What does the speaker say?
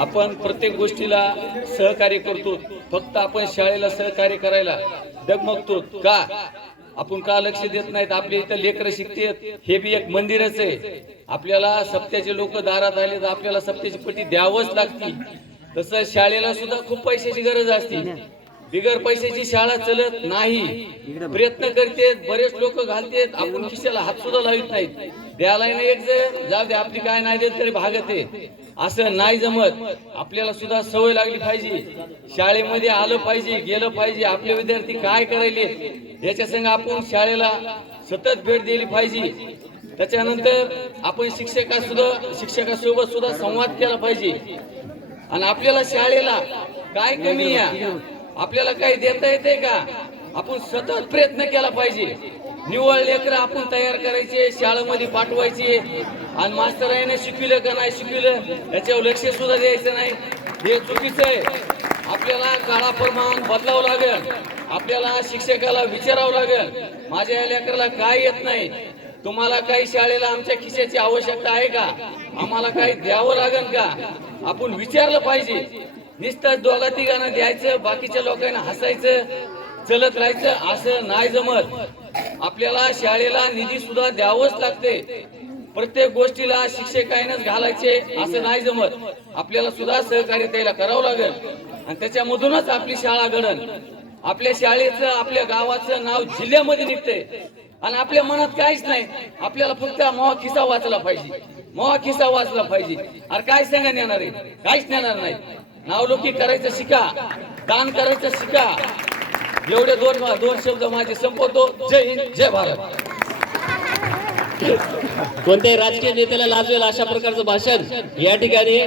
आपण प्रत्येक गोष्टीला सहकार्य करतो, फक्त आपण शाळेला सहकार्य करायला डगमगतो का? आपण का लक्ष देत नाहीत? आपल्या इथं लेकरं शिकतात, हे बी एक मंदिरच आहे. आपल्याला सप्त्याचे लोक दारात आले तर आपल्याला सप्त्याची पट्टी द्यावंच लागते. तसं शाळेला सुद्धा खूप पैशाची गरज असते. बिगर पैशाची शाळा चलत नाही. प्रयत्न करते, बरेच लोक घालतेत, आपण खिशाला हात सुद्धा लावित नाहीत. द्यायला नाही एक जर जाऊ दे, आपली काय नाही देत तरी भागत आहे, असं नाही जमत. आपल्याला सुद्धा सवय लागली पाहिजे, शाळेमध्ये आलं पाहिजे, गेलं पाहिजे. आपले विद्यार्थी काय करायले याच्या संग आपण शाळेला सतत भेट दिली पाहिजे. त्याच्यानंतर आपण शिक्षकासोबत सुद्धा संवाद केला पाहिजे. आणि आपल्याला शाळेला काय कमी आहे, आपल्याला काही देता येते का, आपण सतत प्रयत्न केला पाहिजे. निव्वळ लेकरं आपण तयार करायचे, शाळेमध्ये पाठवायचे, आणि मास्तराने शिकविलं का नाही शिकविलं याच्यावर लक्ष सुद्धा द्यायचं नाही. हे चुकीचं आहे. आपल्याला काळाप्रमाण बदलावं लागेल. आपल्याला शिक्षकाला विचारावं लागेल, माझ्या या लेकराला काय येत नाही, तुम्हाला काही शाळेला आमच्या खिशाची आवश्यकता आहे का, आम्हाला काही द्यावं लागेल का, आपण विचारलं पाहिजे. नुसतं दोघा तिघांना द्यायचं, बाकीच्या लोकांना हसायचं, चलत राहायचं, असं नाही जमत. आपल्याला शाळेला निधी सुद्धा द्यावंच लागते. प्रत्येक गोष्टीला शिक्षकांनाच घालायचे असं नाही जमत. आपल्याला सुद्धा सहकार्य त्याला करावं लागेल, आणि त्याच्यामधूनच आपली शाळा घडन. आपल्या शाळेचं, आपल्या गावाचं नाव जिल्ह्यामध्ये निघते, आणि आपल्या मनात काहीच नाही. आपल्याला फक्त मोहा खिसा वाचला पाहिजे, मोहा खिसा वाचला पाहिजे. अरे काय सांगा नेणार आहे? काहीच नेणार नाही. नावलौकिक करायचं शिका, दान करायचं शिका. एवढे दोन शब्द माझे संपवतो. जय हिंद, जय भारत. कोणत्याही राजकीय नेत्याला लाजवेल अशा प्रकारचं भाषण या ठिकाणी